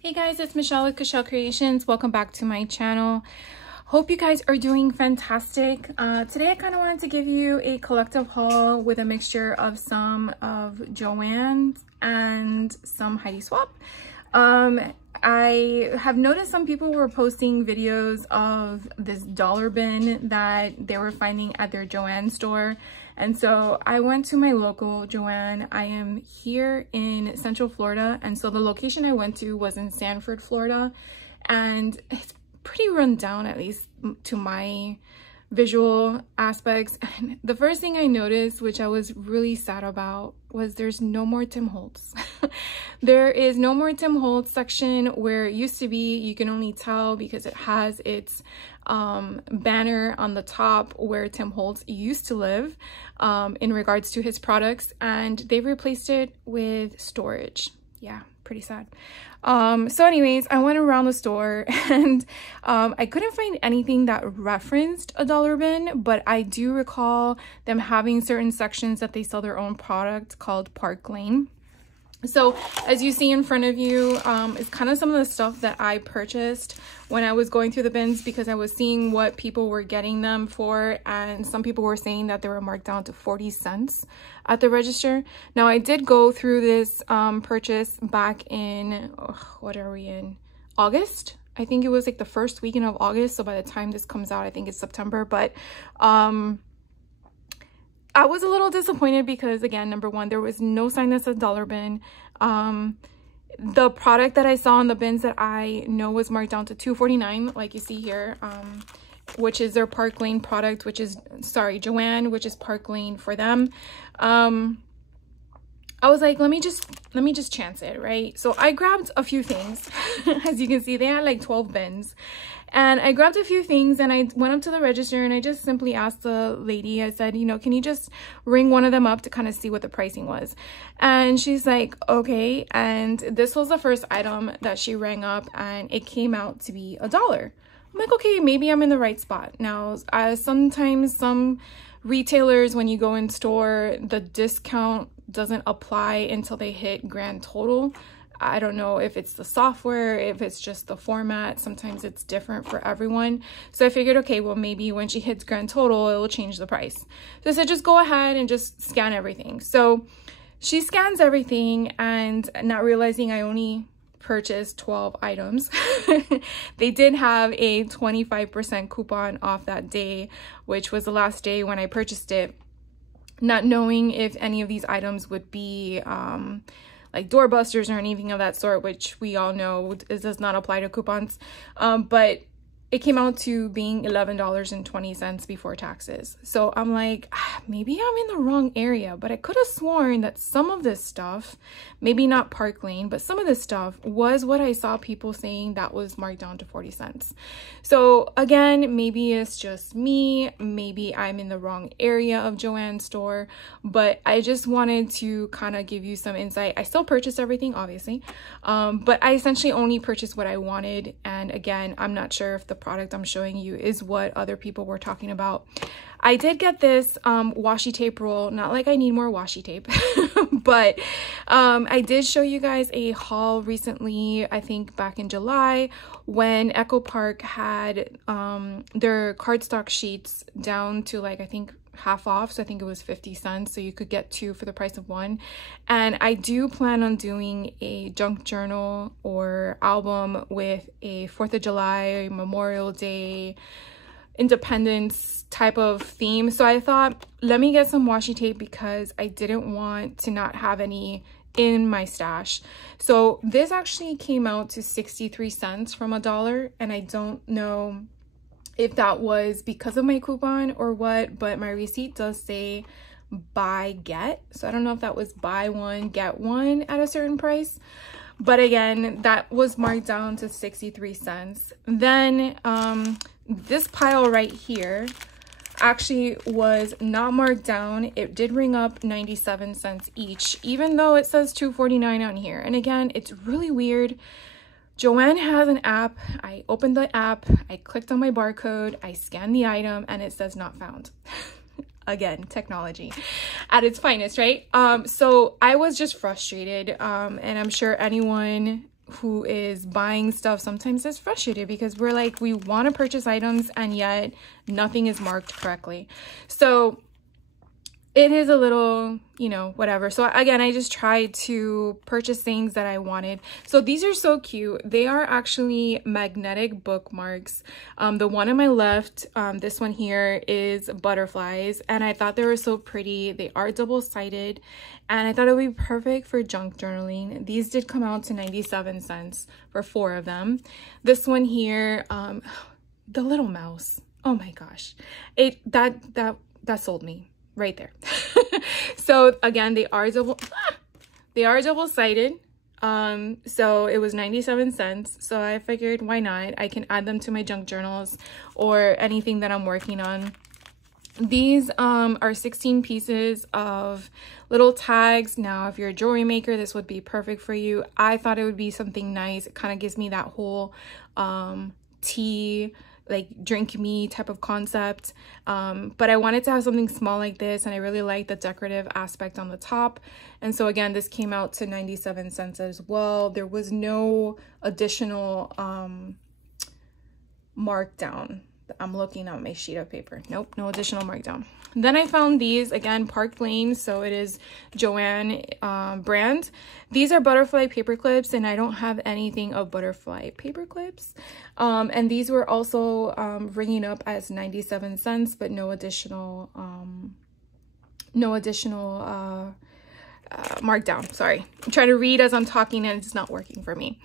Hey guys, it's Michelle with Michelle Creations. Welcome back to my channel. Hope you guys are doing fantastic. Today I kind of wanted to give you a collective haul with a mixture of some of Joann and some Heidi Swapp. I have noticed some people were posting videos of this dollar bin that they were finding at their Joann store. And so I went to my local Joann. I am here in Central Florida. And so the location I went to was in Sanford, Florida. And it's pretty run down, at least to my visual aspects. And the first thing I noticed, which I was really sad about, was there's no more Tim Holtz. There is no more Tim Holtz section where it used to be. You can only tell because it has its banner on the top where Tim Holtz used to live in regards to his products, and they replaced it with storage. Yeah, pretty sad. So anyways, I went around the store and I couldn't find anything that referenced a dollar bin, but I do recall them having certain sections that they sell their own product called Park Lane. So as you see in front of you, is kind of some of the stuff that I purchased when I was going through the bins, because I was seeing what people were getting them for, and some people were saying that they were marked down to 40 cents at the register. Now I did go through this purchase back in, what are we in? August? I think it was like the first weekend of August. So by the time this comes out, I think it's September. But I was a little disappointed because, again, number one, there was no sign that said dollar bin. The product that I saw on the bins that I know was marked down to $2.49, like you see here, which is their Park Lane product, which is, sorry, Joann, which is Park Lane for them. I was like, let me just chance it, right? So I grabbed a few things. As you can see, they had like 12 bins. And I grabbed a few things and I went up to the register and I just simply asked the lady, I said, you know, can you just ring one of them up to kind of see what the pricing was? And she's like, okay. And this was the first item that she rang up and it came out to be $1. I'm like, okay, maybe I'm in the right spot. Now, sometimes some retailers, when you go in store, the discount doesn't apply until they hit grand total. I don't know if it's the software, if it's just the format. Sometimes it's different for everyone. So I figured, okay, well, maybe when she hits grand total, it will change the price. So I said, just go ahead and just scan everything. So she scans everything, and not realizing I only purchased 12 items. They did have a 25% coupon off that day, which was the last day when I purchased it, not knowing if any of these items would be like doorbusters or anything of that sort, which we all know does not apply to coupons. But it came out to being $11.20 before taxes. So I'm like, maybe I'm in the wrong area, but I could have sworn that some of this stuff, maybe not Park Lane, but some of this stuff was what I saw people saying that was marked down to 40 cents. So again, maybe it's just me, maybe I'm in the wrong area of Joann's store, but I just wanted to kind of give you some insight. I still purchased everything, obviously, but I essentially only purchased what I wanted. And again, I'm not sure if the product I'm showing you is what other people were talking about. I did get this washi tape roll, not like I need more washi tape, but I did show you guys a haul recently, I think back in July, when Echo Park had their cardstock sheets down to like, I think half off. So I think it was 50 cents. So you could get 2 for the price of 1. And I do plan on doing a junk journal or album with a 4th of July, Memorial Day, Independence type of theme. So I thought, let me get some washi tape because I didn't want to not have any in my stash. So this actually came out to 63 cents from $1. And I don't know if that was because of my coupon or what, but my receipt does say buy get. So I don't know if that was buy one, get one at a certain price. But again, that was marked down to 63 cents. Then this pile right here actually was not marked down. It did ring up 97 cents each, even though it says $2.49 on here. And again, it's really weird. Joann has an app. I opened the app, I clicked on my barcode, I scanned the item, and it says not found. Again, technology at its finest, right? So I was just frustrated, and I'm sure anyone who is buying stuff sometimes is frustrated because we're like, we want to purchase items and yet nothing is marked correctly. So it is a little, you know, whatever. So again, I just tried to purchase things that I wanted. So these are so cute. They are actually magnetic bookmarks. The one on my left, this one here is butterflies, and I thought they were so pretty. They are double-sided, and I thought it would be perfect for junk journaling. These did come out to 97 cents for 4 of them. This one here, the little mouse. Oh my gosh. That sold me right there. So again, they are double-sided. So it was 97 cents. So I figured, why not? I can add them to my junk journals or anything that I'm working on. These are 16 pieces of little tags. Now, if you're a jewelry maker, this would be perfect for you. I thought it would be something nice. It kind of gives me that whole tea, like drink me type of concept, but I wanted to have something small like this, and I really like the decorative aspect on the top. And so again, this came out to 97 cents as well. There was no additional markdown. I'm looking at my sheet of paper. Nope, no additional markdown. Then I found these, again, Park Lane, so it is Joann brand. These are butterfly paper clips, and I don't have anything of butterfly paper clips. And these were also ringing up as 97 cents, but no additional markdown. Sorry, I'm trying to read as I'm talking and it's not working for me.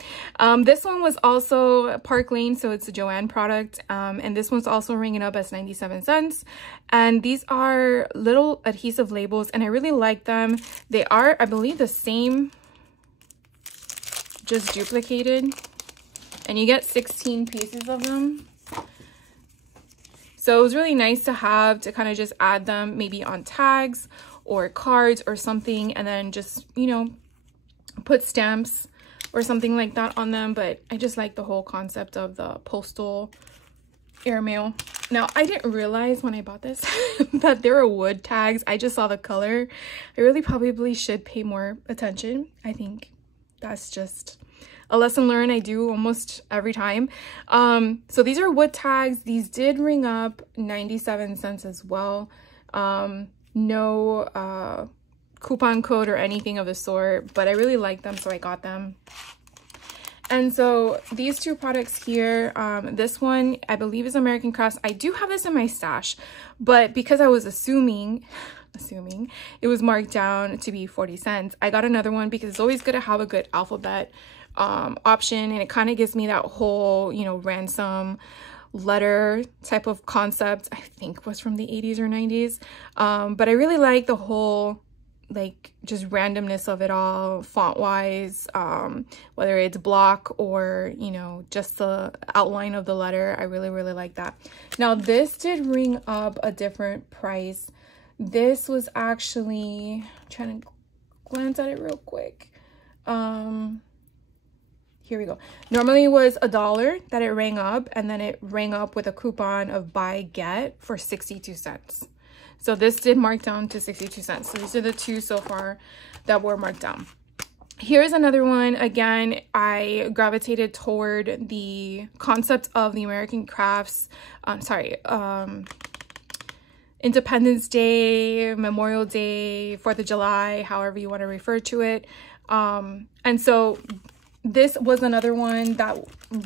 This one was also Park Lane, so it's a Joann product, and this one's also ringing up as 97 cents. And these are little adhesive labels, and I really like them. They are, I believe, the same, just duplicated, and you get 16 pieces of them. So it was really nice to have, to kind of just add them maybe on tags or cards or something, and then just, you know, put stamps or something like that on them. But I just like the whole concept of the postal airmail. Now, I didn't realize when I bought this that there were wood tags. I just saw the color. I really probably should pay more attention. I think that's just a lesson learned I do almost every time. So these are wood tags. These did ring up 97 cents as well. No coupon code or anything of the sort, but I really like them, so I got them. And so these two products here, this one I believe is American Crafts. I do have this in my stash, but because I was assuming it was marked down to be 40 cents, I got another one because it's always good to have a good alphabet option, and it kind of gives me that whole, you know, ransom letter type of concept. I think was from the 80s or 90s, but I really like the whole, like, just randomness of it all, font wise, whether it's block or, you know, just the outline of the letter. I really like that. Now this did ring up a different price. This was actually, I'm trying to glance at it real quick. Here we go. Normally it was $1 that it rang up, and then it rang up with a coupon of buy get for 62 cents. So this did mark down to 62 cents. So these are the two so far that were marked down. Here's another one. Again, I gravitated toward the concept of the American Crafts, Independence Day, Memorial Day, 4th of July, however you want to refer to it. And so this was another one that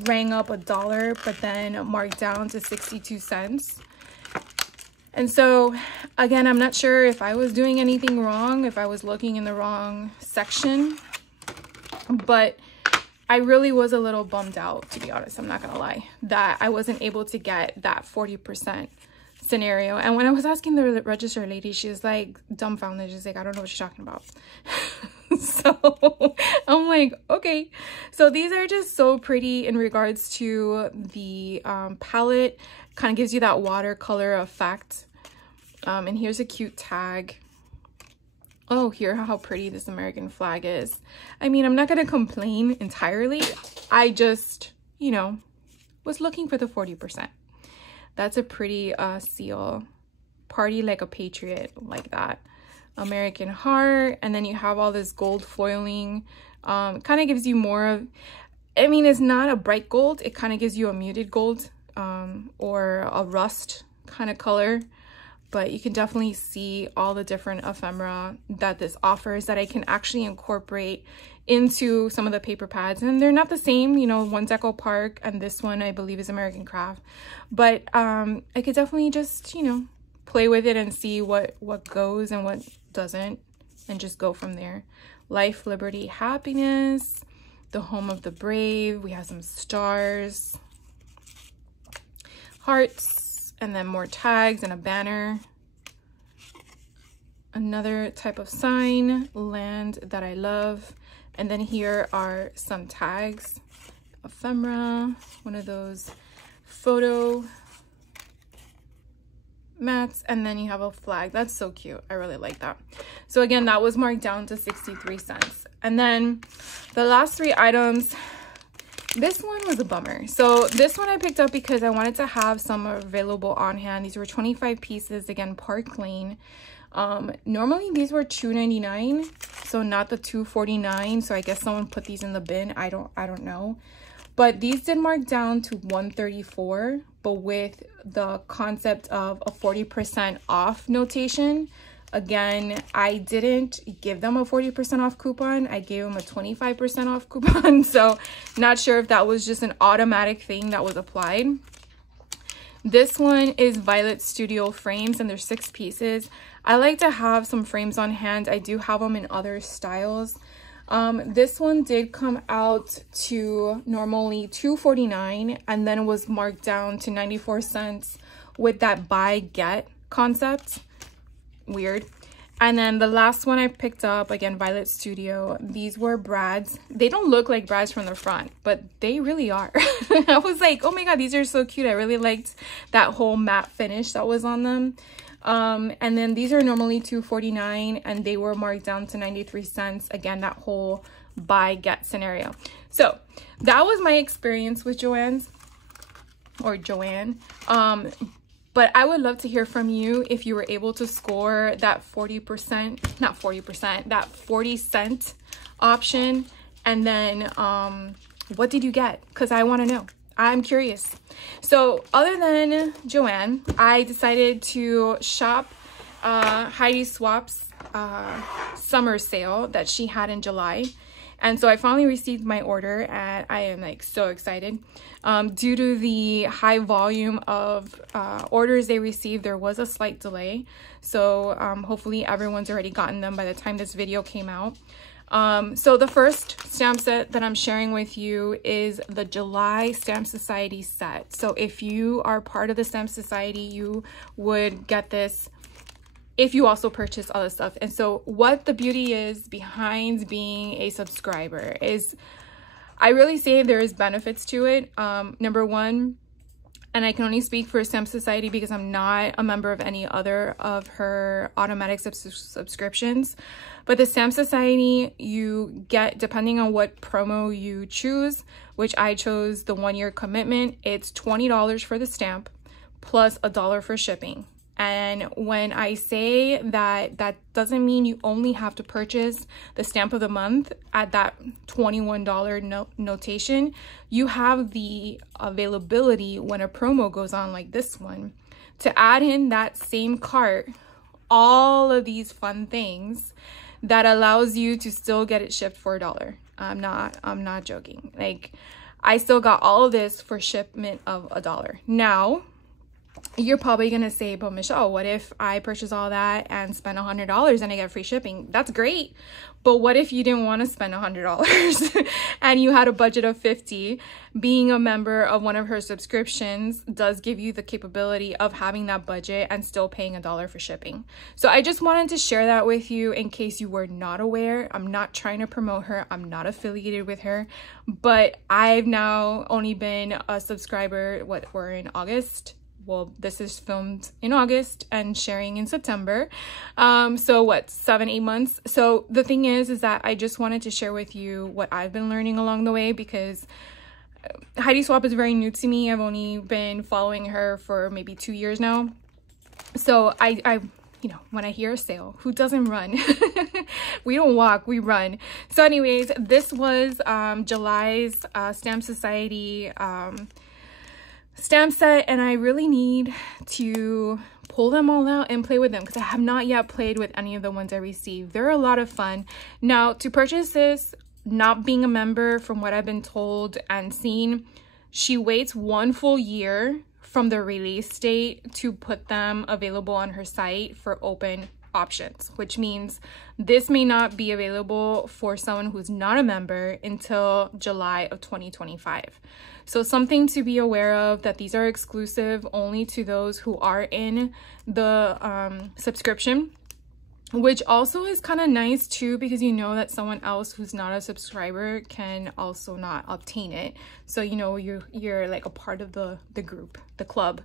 rang up $1, but then marked down to 62 cents. And so, again, I'm not sure if I was doing anything wrong, if I was looking in the wrong section, but I really was a little bummed out, to be honest. I'm not gonna lie, that I wasn't able to get that 40% scenario. And when I was asking the register lady, she was like dumbfounded. She's like, I don't know what you're talking about. So I'm like, okay. So these are just so pretty in regards to the palette. Kind of gives you that watercolor effect. And here's a cute tag. Oh, here, how pretty this American flag is. I mean, I'm not gonna complain entirely. I just, you know, was looking for the 40%. That's a pretty seal. Party like a patriot, like that. American heart, and then you have all this gold foiling. Kind of gives you more of, I mean, it's not a bright gold. It kind of gives you a muted gold or a rust kind of color. But you can definitely see all the different ephemera that this offers that I can actually incorporate into some of the paper pads. And they're not the same, you know, one's Echo Park and this one I believe is American Craft. But I could definitely just, you know, play with it and see what goes and what doesn't, and just go from there. Life, liberty, happiness, the home of the brave. We have some stars, hearts, and then more tags and a banner. Another type of sign, land that I love. And then here are some tags, ephemera, one of those photo mats, and then you have a flag. That's so cute. I really like that. So again, that was marked down to 63 cents. And then the last 3 items, this one was a bummer. So this one I picked up because I wanted to have some available on hand. These were 25 pieces, again, Park Lane. Normally these were $2.99, so not the $2.49. So I guess someone put these in the bin. I don't know. But these did mark down to $134, but with the concept of a 40% off notation. Again, I didn't give them a 40% off coupon. I gave them a 25% off coupon. So not sure if that was just an automatic thing that was applied. This one is Violet Studio frames, and there's 6 pieces. I like to have some frames on hand. I do have them in other styles. This one did come out to normally $2.49, and then it was marked down to 94 cents with that buy get concept. Weird. And then the last one I picked up, again, Violet Studio. These were brads. They don't look like brads from the front, but they really are. I was like, oh my god, these are so cute. I really liked that whole matte finish that was on them. And then these are normally $2.49, and they were marked down to 93 cents. Again, that whole buy get scenario. So that was my experience with Joann. But I would love to hear from you if you were able to score that 40%, not 40%, that 40 cent option. And then what did you get? Because I want to know. I'm curious. So other than Joann, I decided to shop Heidi Swapp's summer sale that she had in July. And so I finally received my order, and I am like so excited. Due to the high volume of orders they received, there was a slight delay. So hopefully everyone's already gotten them by the time this video came out. So the first stamp set that I'm sharing with you is the July Stamp Society set. So if you are part of the Stamp Society, you would get this if you also purchase all this stuff. And so what the beauty is behind being a subscriber is, I really say there is benefits to it. Number one, and I can only speak for Stamp Society because I'm not a member of any other of her automatic subscriptions. But the Stamp Society, you get, depending on what promo you choose, which I chose the 1-year commitment, it's $20 for the stamp plus $1 for shipping. And when I say that, that doesn't mean you only have to purchase the stamp of the month at that $21 notation. You have the availability when a promo goes on like this one to add in that same cart all of these fun things that allows you to still get it shipped for $1. I'm not joking. Like, I still got all of this for shipment of $1. Now, you're probably gonna say, but Michelle, what if I purchase all that and spend $100 and I get free shipping? That's great. But what if you didn't want to spend $100 and you had a budget of $50? Being a member of one of her subscriptions does give you the capability of having that budget and still paying $1 for shipping. So I just wanted to share that with you in case you were not aware. I'm not trying to promote her. I'm not affiliated with her, but I've now only been a subscriber, we're in August. Well, this is filmed in August and sharing in September. So what, 7-8 months? So the thing is that I just wanted to share with you what I've been learning along the way, because Heidi Swapp is very new to me. I've only been following her for maybe 2 years now. So I you know, when I hear a sale, who doesn't run? We don't walk, we run. So anyways, this was July's Stamp Society stamp set, and I really need to pull them all out and play with them because I have not yet played with any of the ones I received. They're a lot of fun. Now, to purchase this, not being a member, from what I've been told and seen, she waits 1 full year from the release date to put them available on her site for open options, which means this may not be available for someone who's not a member until July of 2025. So something to be aware of, that these are exclusive only to those who are in the subscription, which also is kind of nice too, because you know that someone else who's not a subscriber can also not obtain it. So you know you're like a part of the group, the club.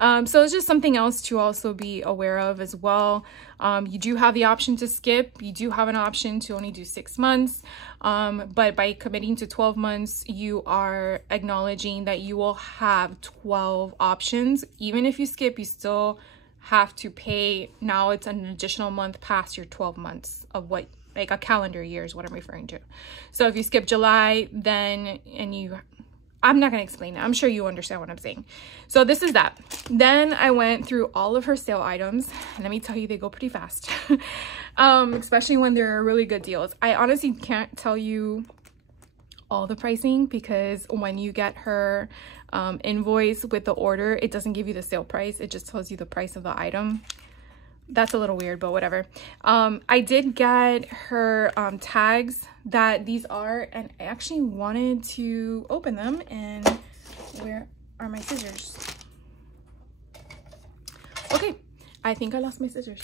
So it's just something else to also be aware of as well. You do have the option to skip. You do have an option to only do 6 months, but by committing to 12 months, you are acknowledging that you will have 12 options. Even if you skip, you still have to pay. Now it's an additional month past your 12 months of what, like a calendar year is what I'm referring to. So if you skip July, then, I'm not going to explain it. I'm sure you understand what I'm saying. So this is that. Then I went through all of her sale items. And let me tell you, they go pretty fast, especially when they're really good deals. I honestly can't tell you all the pricing because when you get her invoice with the order, it doesn't give you the sale price. It just tells you the price of the item. That's a little weird, but whatever. I did get her tags that these are, and I actually wanted to open them. And where are my scissors? Okay, I think I lost my scissors.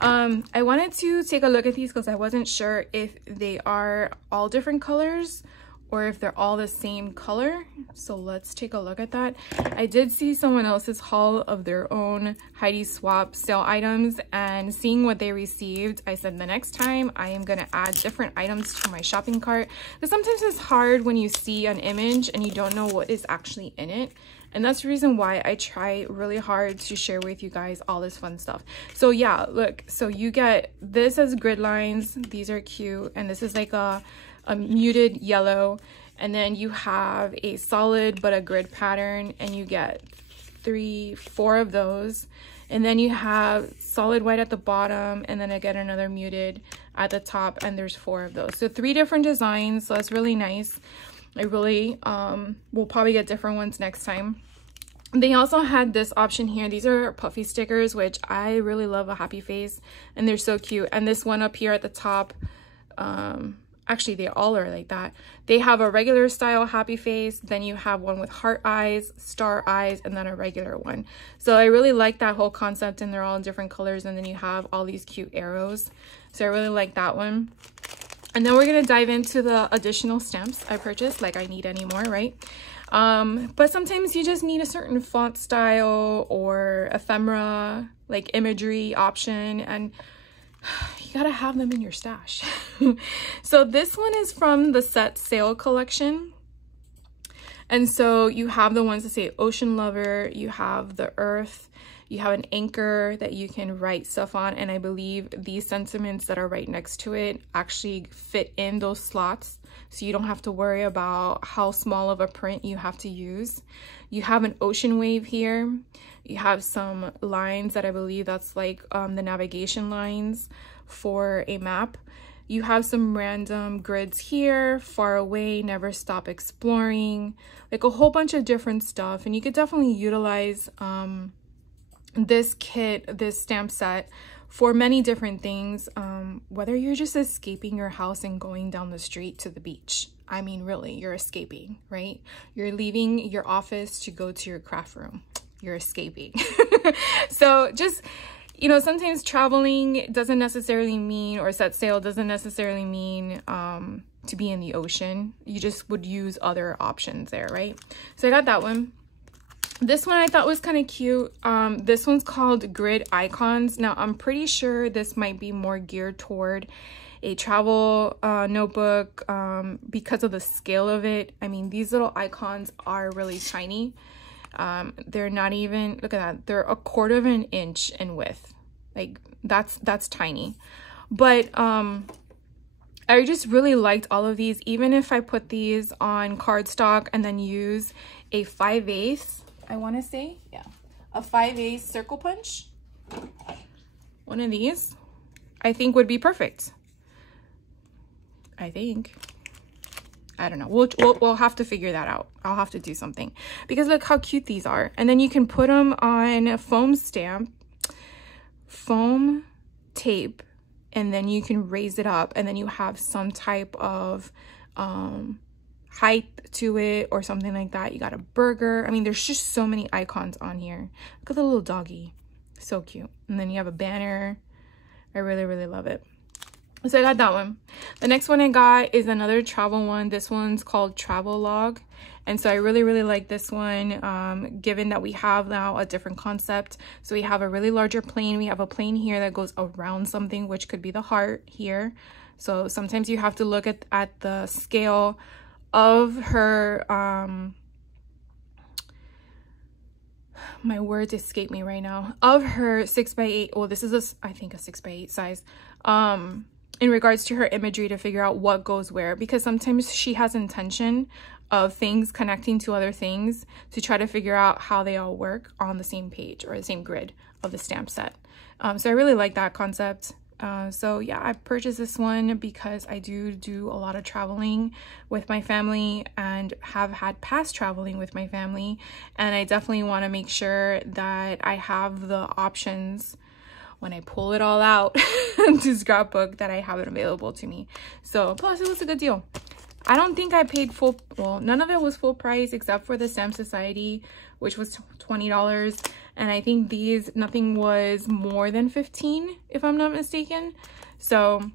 I wanted to take a look at these because I wasn't sure if they are all different colors or if they're all the same color. So let's take a look at that. I did see someone else's haul of their own Heidi Swapp sale items, and seeing what they received, I said the next time I am gonna add different items to my shopping cart, because sometimes it's hard when you see an image and you don't know what is actually in it. And that's the reason why I try really hard to share with you guys all this fun stuff. So yeah, look, so you get this as grid lines. These are cute. And this is like a muted yellow. And then you have a solid but a grid pattern, and you get 4 of those. And then you have solid white at the bottom, and then again another muted at the top, and there's 4 of those. So 3 different designs. So that's really nice. I really will probably get different ones next time. They also had this option here. These are puffy stickers, which I really love a happy face, and they're so cute. And this one up here at the top, actually they all are like that. They have a regular style happy face, then you have one with heart eyes, star eyes, and then a regular one. So I really like that whole concept, and they're all in different colors, and then you have all these cute arrows. So I really like that one. And then we're going to dive into the additional stamps I purchased, like I need any more, right? But sometimes you just need a certain font style or ephemera, like imagery option, and you got to have them in your stash. So this one is from the Set Sale collection. And so you have the ones that say Ocean Lover, you have the Earth, you have an anchor that you can write stuff on, and I believe these sentiments that are right next to it actually fit in those slots, so you don't have to worry about how small of a print you have to use. You have an ocean wave here. You have some lines that I believe that's like the navigation lines for a map. You have some random grids here, far away, never stop exploring, like a whole bunch of different stuff. And you could definitely utilize this kit, this stamp set, for many different things, whether you're just escaping your house and going down the street to the beach. I mean, really, you're escaping, right? You're leaving your office to go to your craft room. You're escaping. So just, you know, sometimes traveling doesn't necessarily mean, or set sail doesn't necessarily mean to be in the ocean. You just would use other options there, right? So I got that one. This one I thought was kind of cute. This one's called Grid Icons. Now, I'm pretty sure this might be more geared toward a travel notebook because of the scale of it. I mean, these little icons are really tiny. They're not even, look at that, they're 1/4 of an inch in width. Like that's tiny. But I just really liked all of these. Even if I put these on cardstock and then use a 5/8, I want to say, yeah, a 5/8 circle punch, one of these, I think would be perfect. I think. I don't know. We'll have to figure that out. I'll have to do something, because look how cute these are. And then you can put them on a foam tape, and then you can raise it up, and then you have some type of height to it or something like that. You got a burger. I mean, there's just so many icons on here. Look at the little doggy. So cute. And then you have a banner. I really, really love it. So I got that one. The next one I got is another travel one. This one's called Travel Log. And so I really, really like this one, given that we have now a different concept. So we have a really larger plane. We have a plane here that goes around something, which could be the heart here. So sometimes you have to look at the scale of her, my words escape me right now, of her 6x8. Well, this is I think a 6x8 size. In regards to her imagery, to figure out what goes where, because sometimes she has intention of things connecting to other things to try to figure out how they all work on the same page or the same grid of the stamp set. So I really like that concept. So yeah, I purchased this one because I do a lot of traveling with my family and have had past traveling with my family, and I definitely want to make sure that I have the options when I pull it all out to scrapbook, that I have it available to me. So plus it was a good deal. I don't think I paid full, well, none of it was full price except for the Stamp Society, which was $20. And I think these, nothing was more than 15, if I'm not mistaken. So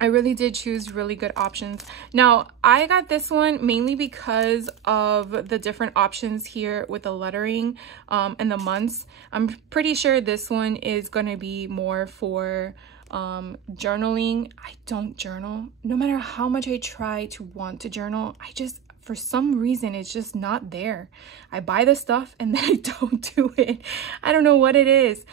I really did choose really good options. Now, I got this one mainly because of the different options here with the lettering and the months. I'm pretty sure this one is going to be more for journaling. I don't journal. No matter how much I try to want to journal, I just, for some reason, it's just not there. I buy the stuff and then I don't do it. I don't know what it is.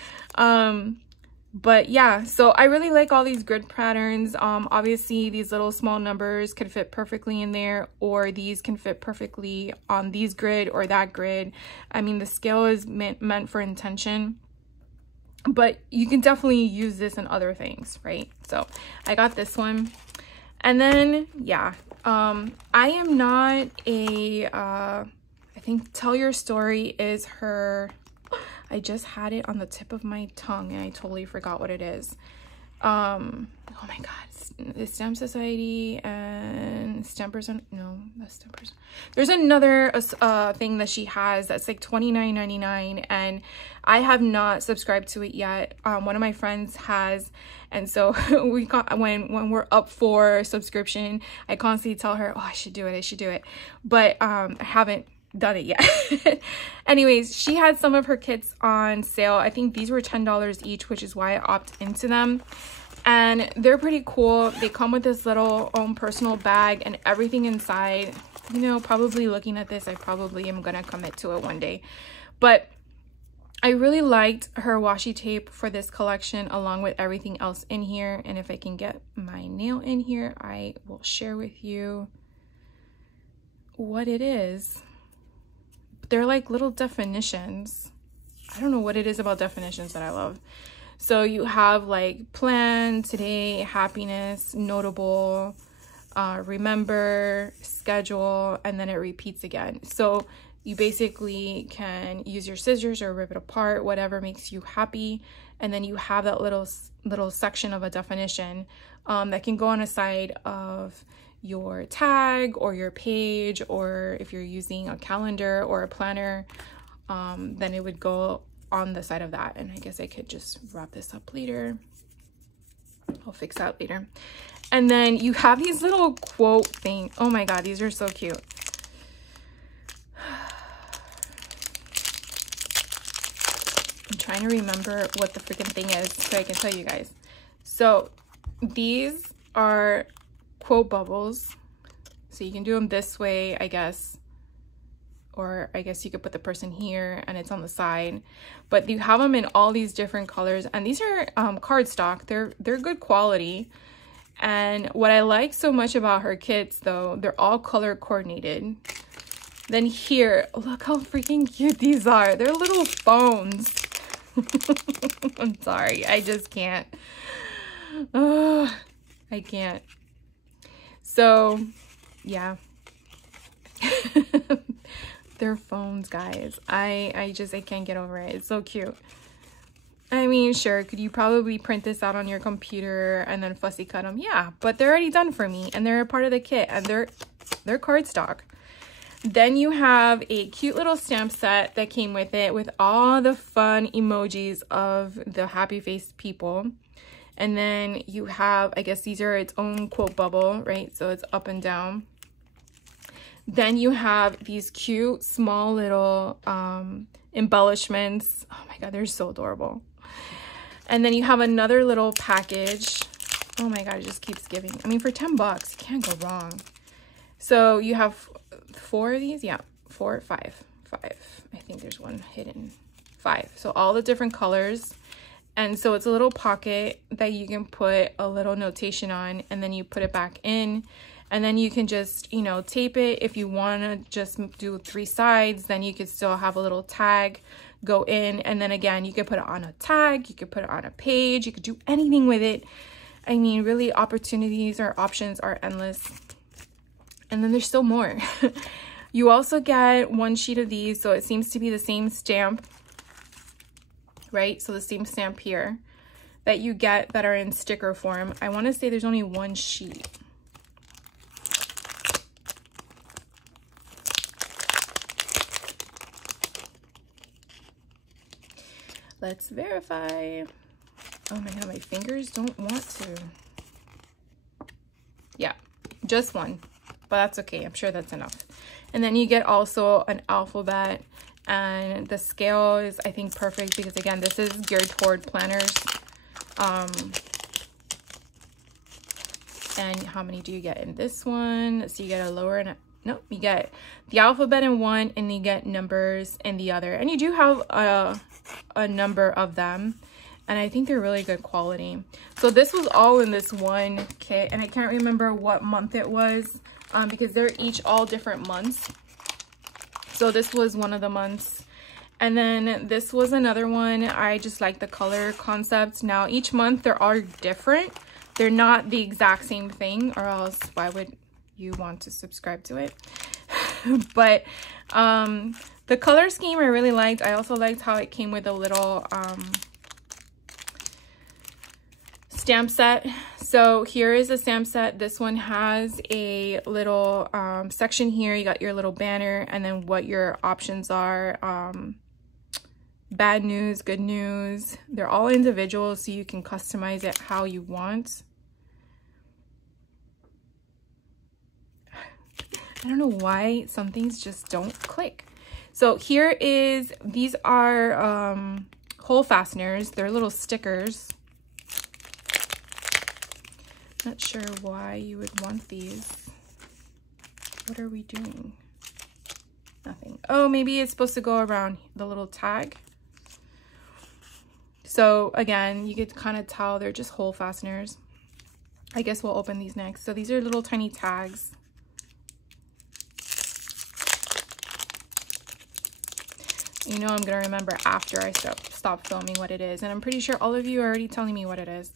But yeah, so I really like all these grid patterns. Obviously these little small numbers could fit perfectly in there, or these can fit perfectly on these grid or that grid. I mean, the scale is meant for intention, but you can definitely use this in other things, right? So I got this one. And then, yeah, I am not a, I think Tell Your Story is her, I just had it on the tip of my tongue and I totally forgot what it is. Oh my God, the Stamp Society and Stampers, no, that's Stampers. There's another thing that she has that's like $29.99, and I have not subscribed to it yet. One of my friends has, and so we got, when we're up for subscription, I constantly tell her, oh, I should do it, but I haven't done it yet. Anyways, she had some of her kits on sale. I think these were $10 each, which is why I opted into them. And they're pretty cool. They come with this little personal bag and everything inside. You know, probably looking at this, I probably am gonna commit to it one day. But I really liked her washi tape for this collection, along with everything else in here. And if I can get my nail in here, I will share with you what it is. They're like little definitions. I don't know what it is about definitions that I love. So you have like plan, today, happiness, notable, remember, schedule, and then it repeats again. So you basically can use your scissors or rip it apart, whatever makes you happy. And then you have that little section of a definition that can go on a side of your tag or your page, or if you're using a calendar or a planner, then it would go on the side of that. And I guess I could just wrap this up later. I'll fix that later. And then you have these little quote things. Oh my God, these are so cute. I'm trying to remember what the freaking thing is so I can tell you guys. So these are quote bubbles. So you can do them this way, I guess, or I guess you could put the person here and it's on the side, but you have them in all these different colors, and these are cardstock. They're good quality. And what I like so much about her kits, though, they're all color coordinated. Then here, look how freaking cute these are. They're little phones. I'm sorry, I just can't. I can't. So yeah. They're phones, guys. I can't get over it. It's so cute. I mean, sure, could you probably print this out on your computer and then fussy cut them? Yeah, but they're already done for me, and they're a part of the kit, and they're cardstock. Then you have a cute little stamp set that came with it with all the fun emojis of the happy face people. And then you have, I guess these are its own quote bubble, right? So it's up and down. Then you have these cute small little embellishments. Oh my God, they're so adorable. And then you have another little package. Oh my God, it just keeps giving. I mean, for 10 bucks, you can't go wrong. So you have 4 of these. Yeah, 4, 5. I think there's one hidden. 5. So all the different colors. And so it's a little pocket that you can put a little notation on, and then you put it back in. And then you can just, you know, tape it. If you want to just do 3 sides, then you could still have a little tag go in. And then again, you could put it on a tag, you could put it on a page, you could do anything with it. I mean, really, opportunities or options are endless. And then there's still more. You also get 1 sheet of these, so it seems to be the same stamp, right? So the same stamp here that you get that are in sticker form. I want to say there's only 1 sheet. Let's verify. Oh my God, my fingers don't want to. Yeah, just 1, but that's okay. I'm sure that's enough. And then you get also an alphabet, and the scale is, I think, perfect because again, this is geared toward planners. And how many do you get in this one? So you get a lower and no, you get the alphabet in one, and you get numbers in the other. And you do have a number of them, and I think they're really good quality. So this was all in this one kit, and I can't remember what month it was because they're each all different months. So this was one of the months. And then this was another one. I just like the color concept. Now each month they're all different. They're not the exact same thing, or else why would you want to subscribe to it? But the color scheme I really liked. I also liked how it came with a little stamp set. So here is a stamp set. This one has a little section here. You got your little banner, and then what your options are. Bad news, good news. They're all individual, so you can customize it how you want. I don't know why some things just don't click. So here is, these are hole fasteners. They're little stickers. Not sure why you would want these. What are we doing? Nothing. Oh, maybe it's supposed to go around the little tag. So again, you could kind of tell they're just hole fasteners. I guess we'll open these next. So these are little tiny tags. You know, I'm gonna remember after I stop filming what it is, and I'm pretty sure all of you are already telling me what it is.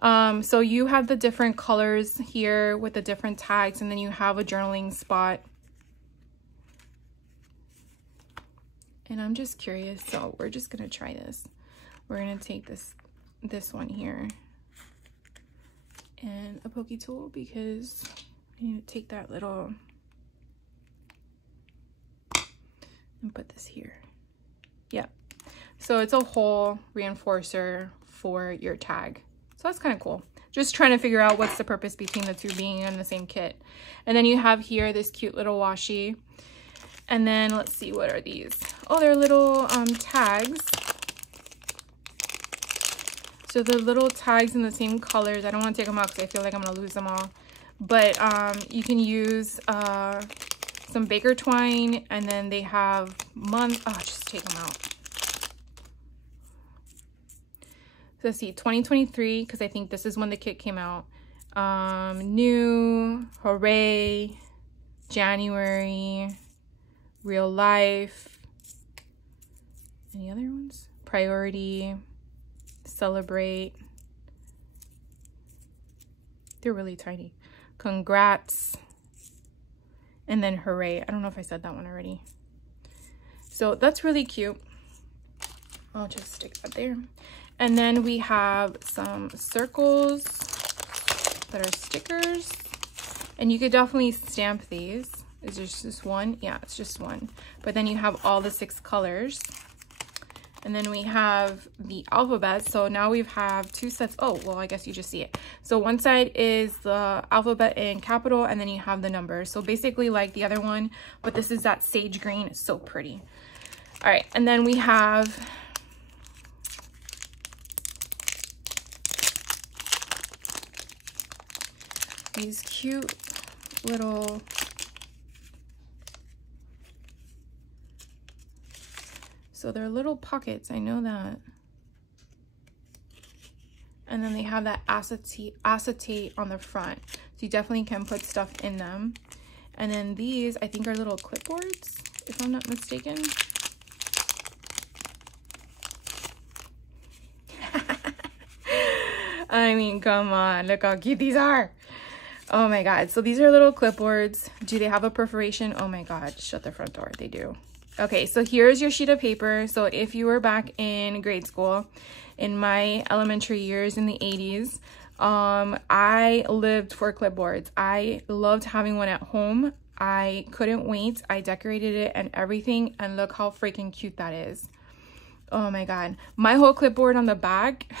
So you have the different colors here with the different tags, and then you have a journaling spot. And I'm just curious, so we're just gonna try this. We're gonna take this one here and a pokey tool, because I need to take that little and put this here. Yeah, so it's a hole reinforcer for your tag. So that's kind of cool. Just trying to figure out what's the purpose between the two being in the same kit. And then you have here this cute little washi. And then let's see, what are these? Oh, they're little tags. So the little tags in the same colors. I don't want to take them out because I feel like I'm going to lose them all. But you can use some Baker twine, and then they have month. Oh, just take them out. So let's see, 2023, because I think this is when the kit came out. New, Hooray, January, Real Life. Any other ones? Priority, Celebrate. They're really tiny. Congrats. And then Hooray. I don't know if I said that one already. So that's really cute. I'll just stick that there. And then we have some circles that are stickers. And you could definitely stamp these. Is there just one? Yeah, it's just one. But then you have all the 6 colors. And then we have the alphabet. So now we have 2 sets. Oh, well, I guess you just see it. So one side is the alphabet in capital, and then you have the numbers. So basically like the other one, but this is that sage green. It's so pretty. All right, and then we have these cute little so they're little pockets, I know that. And then they have that acetate on the front. So you definitely can put stuff in them. And then these, I think, are little clipboards, if I'm not mistaken. I mean, come on, look how cute these are. Oh my God, so these are little clipboards. Do they have a perforation? Oh my God, shut the front door, they do. Okay, so here's your sheet of paper. So if you were back in grade school, in my elementary years in the 80s, I lived for clipboards. I loved having one at home. I couldn't wait. I decorated it and everything, and look how freaking cute that is. Oh my God. My whole clipboard on the back,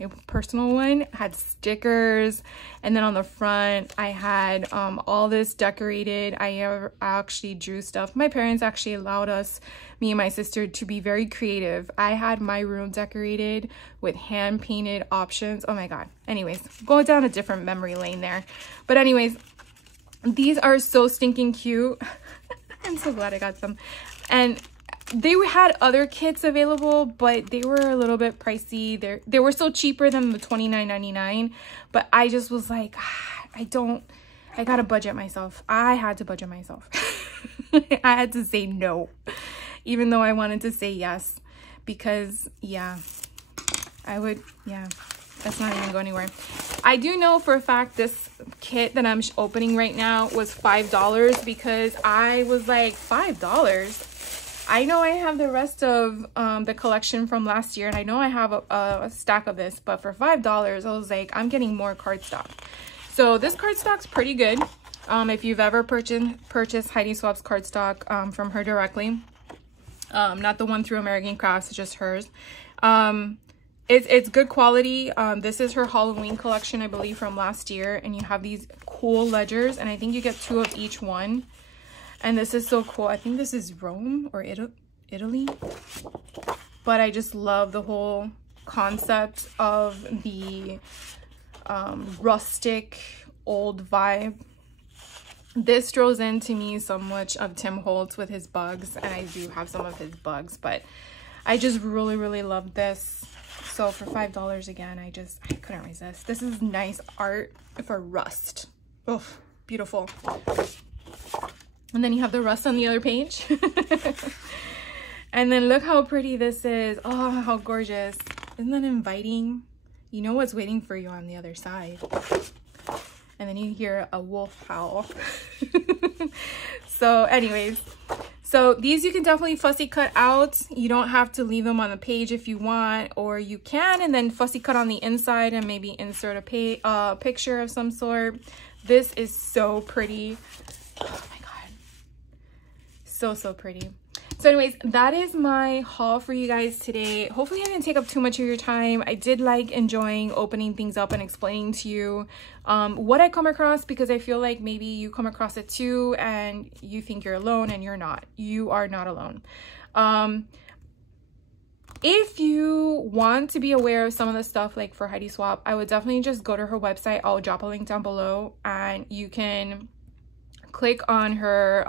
a personal one, had stickers, and then on the front I had all this decorated. I actually drew stuff. My parents actually allowed us, me and my sister, to be very creative. I had my room decorated with hand painted options. Oh my God. Anyways, going down a different memory lane there. But anyways, these are so stinking cute. I'm so glad I got them. And they had other kits available, but they were a little bit pricey. They were still cheaper than the $29.99, but I just was like, I gotta budget myself. I had to budget myself. I had to say no, even though I wanted to say yes, because yeah, that's not even going anywhere. I do know for a fact this kit that I'm opening right now was $5, because I was like, $5? I know I have the rest of the collection from last year, and I know I have a stack of this, but for $5, I was like, I'm getting more cardstock. So this cardstock's pretty good. If you've ever purchased Heidi Swapp's cardstock from her directly, not the one through American Crafts, it's just hers. It's good quality. This is her Halloween collection, I believe, from last year, and you have these cool ledgers, and I think you get 2 of each one. And this is so cool. I think this is Rome or Italy. But I just love the whole concept of the rustic old vibe. This draws into me so much of Tim Holtz with his bugs. And I do have some of his bugs. But I just really, really love this. So for $5 again, I couldn't resist. This is nice art for rust. Oh, beautiful. And then you have the rust on the other page. And then look how pretty this is. Oh, how gorgeous. Isn't that inviting? You know what's waiting for you on the other side. And then you hear a wolf howl. So anyways, so these you can definitely fussy cut out. You don't have to leave them on the page if you want, or you can and then fussy cut on the inside and maybe insert a picture of some sort. This is so pretty. Oh my God. So pretty. So anyways, that is my haul for you guys today. Hopefully I didn't take up too much of your time. I did like enjoying opening things up and explaining to you what I come across, because I feel like maybe you come across it too and you think you're alone, and you're not. You are not alone. If you want to be aware of some of the stuff like for Heidi Swapp, I would definitely just go to her website. I'll drop a link down below, and you can click on her,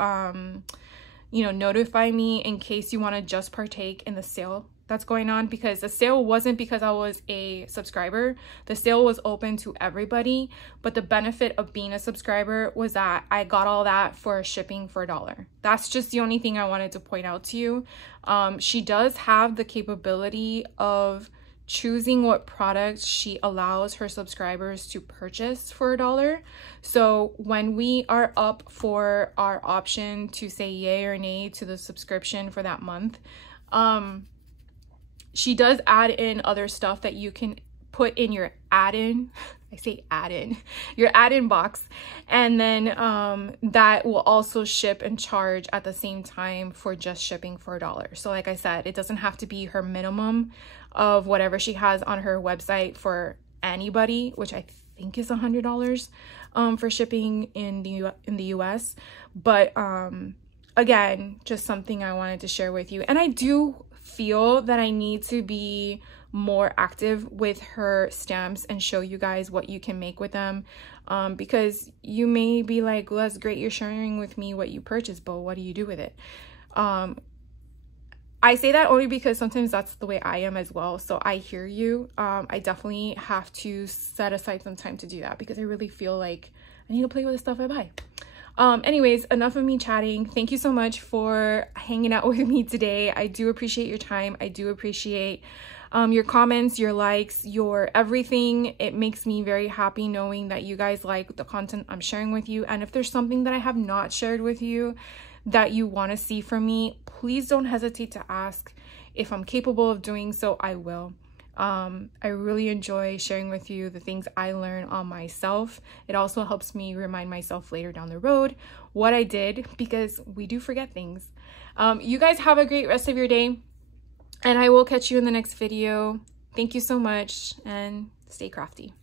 you know, notify me in case you want to just partake in the sale that's going on, because the sale wasn't because I was a subscriber. The sale was open to everybody, but the benefit of being a subscriber was that I got all that for shipping for $1. That's just the only thing I wanted to point out to you. She does have the capability of choosing what products she allows her subscribers to purchase for $1. So when we are up for our option to say yay or nay to the subscription for that month, she does add in other stuff that you can put in your add-in. I say add-in, your add-in box, and then that will also ship and charge at the same time for just shipping for $1. So like I said, it doesn't have to be her minimum of whatever she has on her website for anybody, which I think is $100 for shipping in the US. But again, just something I wanted to share with you. And I do feel that I need to be more active with her stamps and show you guys what you can make with them, because you may be like, well, that's great, you're sharing with me what you purchased, but what do you do with it? I say that only because sometimes that's the way I am as well. So I hear you. I definitely have to set aside some time to do that, because I really feel like I need to play with the stuff I buy. Anyways, enough of me chatting. Thank you so much for hanging out with me today. I do appreciate your time. I do appreciate your comments, your likes, your everything. It makes me very happy knowing that you guys like the content I'm sharing with you. And if there's something that I have not shared with you that you want to see from me, please don't hesitate to ask. If I'm capable of doing so, I will. I really enjoy sharing with you the things I learn on myself. It also helps me remind myself later down the road what I did, because we do forget things. You guys have a great rest of your day, and I will catch you in the next video. Thank you so much, and stay crafty.